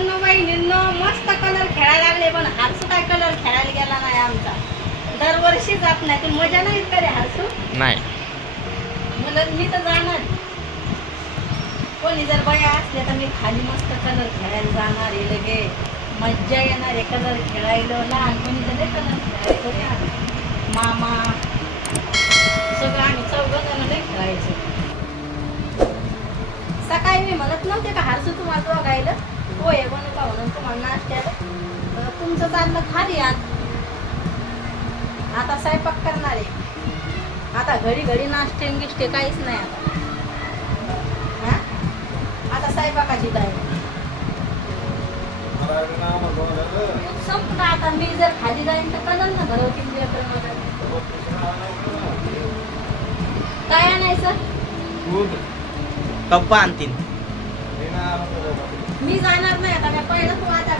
बहिणींनो मस्त कलर खेळायला लागले पण हारसू काय कलर खेळायला गेला नाही आमचा. दरवर्षी जात नाही. पण मजा नाही करे हारसू नाही. म्हणलं मी तर जाणार. कोणी जर बया असले तर मी खाली मस्त कलर खेळायला जाणार आहे लगे. मज्जा येणार आहे कलर खेळायला. लहानपणी तर कलर खेळायचो. मामा. सगळं आम्ही चौघ जण खेळायचो. सकाळी मी म्हणत नव्हते का हारसू तुम्हाला बघायला होय बनू का म्हणून तुम्हाला नाश्त्याला तुमचं चाललं खाली आत. आता स्वयंपाक करणार आहे. आता घडी घडी नाश्ते गिश्ते काहीच नाही आता. हा? आता स्वयंपाकाची तयारी संपलं आता. मी जर खाली जाईन तर कळलं ना घरवतील. काय आणायचं? पप्पा आणतील. मी जाणार नाही आता मी पहिलं तू आता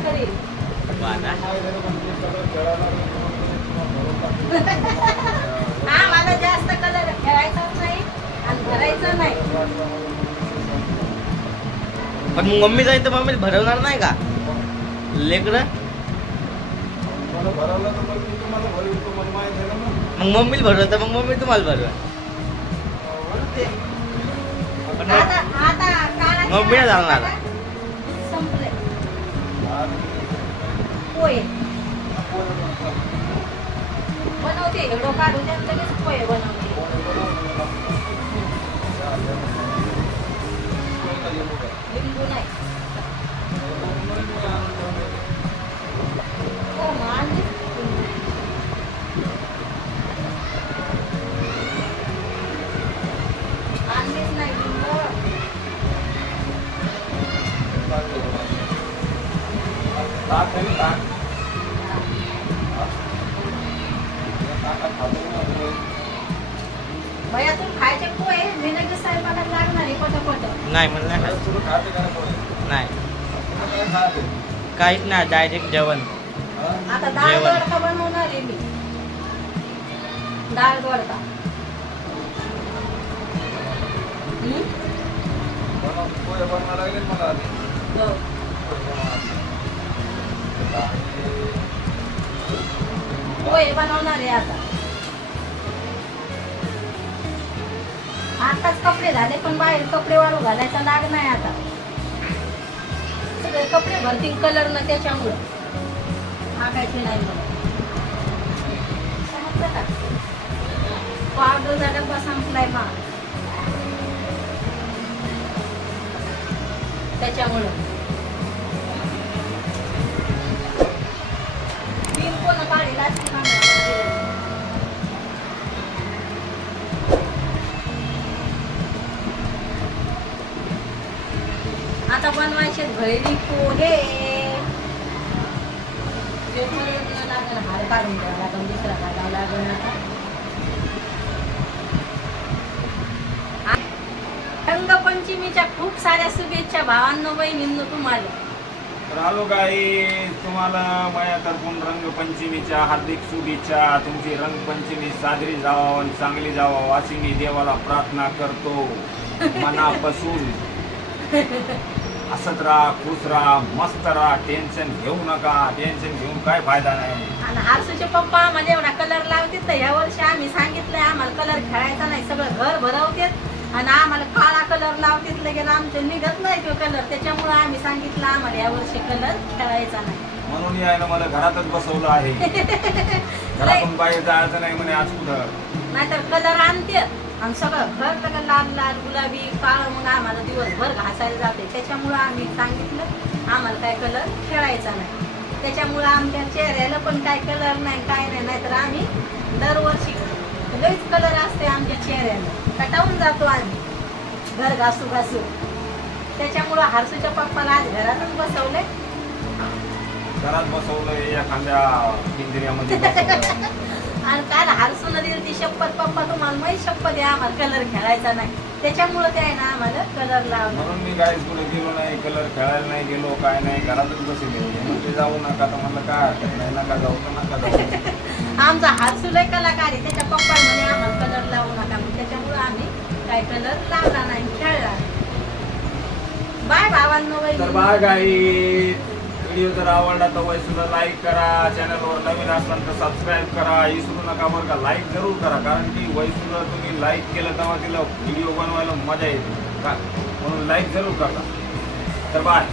हा मला जास्त कलर खेळायचाच नाही आणि भरायचं नाही. पण मग मम्मी जाईल तर मम्मी भरवणार नाही का? लेकर? मग मम्मीला भरव तर मग मम्मी तुम्हाला भरवा पण आता आता काळाच्या मग मी नाही जाणार. पोहे बनवते एवढं काढून त्यात लगेच पोहे बनवते लिंबू नाही हो मग आणलीच लिंबू. आणलीच नाही लिंबू भैया तू खायचे पोहे मी लगेच स्वयंपाकात लागणार आहे पटपट नाही मला नाही काहीच नाही डायरेक्ट जेवण. आता डाळ जेवण. दोडका बनवणार आहे मी. डाळ दोडका. हम्म? हो. पोहे बनवणार आहे आता. आताच कपडे झाले पण बाहेर कपडे वाळू घालायचा लाग नाही आता. सगळे कपडे भरतील कलर न त्याच्यामुळं. मागायचे नाही मला समजलं का डब्बा संपलाय मा त्याच्यामुळं. बिल कोण काढेल आता बनवायचे घरी पोहे. लागेल हार काढून द्यावा लागेल दुसरा काढावा लागेल आता. आ- रंगपंचमीच्या खूप साऱ्या शुभेच्छा भावांनो बहिणींनो तुम्हाला. आलो गाई तुम्हाला माझ्यातर्फून रंगपंचमीच्या हार्दिक शुभेच्छा. तुमची रंगपंचमी साजरी जावं आणि चांगली जावं मी देवाला प्रार्थना करतो. मनापासून. हसत राहा खुश राहा मस्त राहा टेन्शन घेऊ नका टेन्शन घेऊन काय फायदा नाही. आणि हारसूचे पप्पा आम्हाला एवढा कलर लावतात तर ह्या वर्षी आम्ही सांगितलंय आम्हाला कलर खेळायचा नाही सगळं घर भरवतात. आणि आम्हाला काळा कलर लावतात लगेच आमचं निघत नाही तो कलर त्याच्यामुळे आम्ही सांगितलं आम्हाला या वर्षी कलर खेळायचा नाही. म्हणून यायला मला घरातच बसवलं आहे. घरातून बाहेर जायचं नाही म्हणे आज कुठं. नाहीतर कलर आणते आणि सगळं घर सगळं लाल लाल गुलाबी काळं मग आम्हाला दिवसभर घासायला जाते. त्याच्यामुळं आम्ही सांगितलं आम्हाला काय कलर खेळायचा नाही. त्याच्यामुळं आमच्या चेहऱ्याला पण काय कलर नाही काय नाही नाहीतर आम्ही दरवर्षी लईच कलर असते आमच्या चेहऱ्याला. कटावून जातो आम्ही घर घासू घासू. त्याच्यामुळं हारसूच्या पप्पाला आज घरातच बसवलंय. घरात बसवलं एखाद्या पिंजऱ्यामध्ये बसवलं आणि काय हारसून दिली ती शपथ पप्पा तुम्हाला माहीत शपथ आहे आम्हाला कलर खेळायचा नाही. त्याच्यामुळं ते आहे ना आम्हाला कलर लावला. म्हणून मी काय कुठे गेलो नाही कलर खेळायला नाही गेलो काय नाही घरातच बसले. म्हणजे जाऊ नका. तर म्हणलं काय हरकत नाही नका जाऊ तर नका जाऊ. आमचा हारसू लय कलाकार आहे त्याच्या पप्पा म्हणे आम्हाला कलर लावू नका. मग त्याच्यामुळं आम्ही काय कलर लावला नाही खेळला. बाय भावांनो तर वहिनी. बघा गाई व्हिडिओ जर आवडला तर वैसुद्धा लाईक करा चॅनलवर नवीन असाल तर सबस्क्राईब करा. विसरू नका बरं का लाईक जरूर करा कारण की वैसुद्धा तुम्ही लाईक केलं तेव्हा तिला व्हिडिओ बनवायला मजा येते. का? म्हणून लाईक जरूर करा. तर बाय